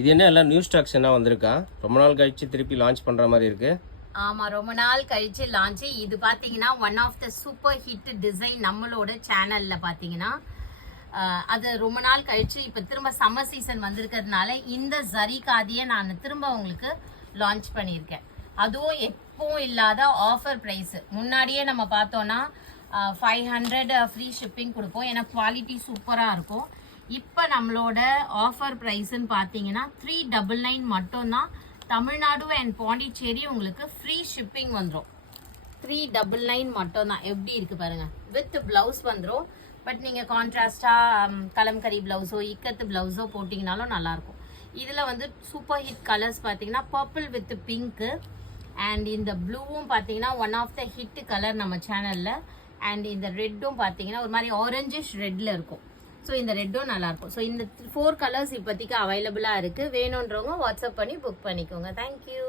இது என்ன எல்லாம் நியூ ஸ்டாக்ஸ் என்ன வந்திருக்கா? ரொம்ப நாள் கழிச்சு திருப்பி லான்ச் பண்ற மாதிரி இருக்கு. ஆமா, ரொம்ப நாள் கழிச்சு லான்ச். இது பாத்தீங்கன்னா one of the super hit design நம்மளோட சேனல்ல பாத்தீங்கன்னா அது ரொம்ப நாள் கழிச்சு இப்ப திரும்ப சம்மர் சீசன் வந்திருக்கிறதுனால இந்த ஜரி காதியை நான் திரும்ப உங்களுக்கு லான்ச் பண்ணியிருக்கேன். அதுவும் எப்பவும் இல்லாத ஆஃபர் ப்ரைஸ். முன்னாடியே நம்ம பார்த்தோம்னா 500 ஃப்ரீ ஷிப்பிங் கொடுப்போம், ஏன்னா குவாலிட்டி சூப்பராக இருக்கும். இப்போ நம்மளோட ஆஃபர் ப்ரைஸ்ன்னு பார்த்தீங்கன்னா 399 மட்டும்தான். தமிழ்நாடு அண்ட் பாண்டிச்சேரி உங்களுக்கு ஃப்ரீ ஷிப்பிங் வந்துடும். 399 மட்டும்தான். எப்படி இருக்கு பாருங்க, வித் பிளவுஸ் வந்துடும். பட் நீங்கள் கான்ட்ராஸ்டாக கலம்கரி ப்ளவுஸோ இக்கத்து ப்ளவுஸோ போட்டிங்கனாலும் நல்லாயிருக்கும். இதில் வந்து சூப்பர் ஹிட் கலர்ஸ் பார்த்தீங்கன்னா பர்பிள் வித் பிங்க்கு அண்ட் இந்த ப்ளூவும் பார்த்தீங்கன்னா one of the hit colour நம்ம சேனலில். அண்ட் இந்த ரெட்டும் பார்த்தீங்கன்னா ஒரு மாதிரி ஆரஞ்சிஷ் ரெட்டில் இருக்கும். ஸோ இந்த ரெட்டும் நல்லாயிருக்கும். ஸோ இந்த 4 கலர்ஸ் இப்போதைக்கு அவைலபிளாக இருக்குது. வேணுன்றவங்க வாட்ஸ்அப் பண்ணி புக் பண்ணிக்கோங்க. தேங்க்யூ.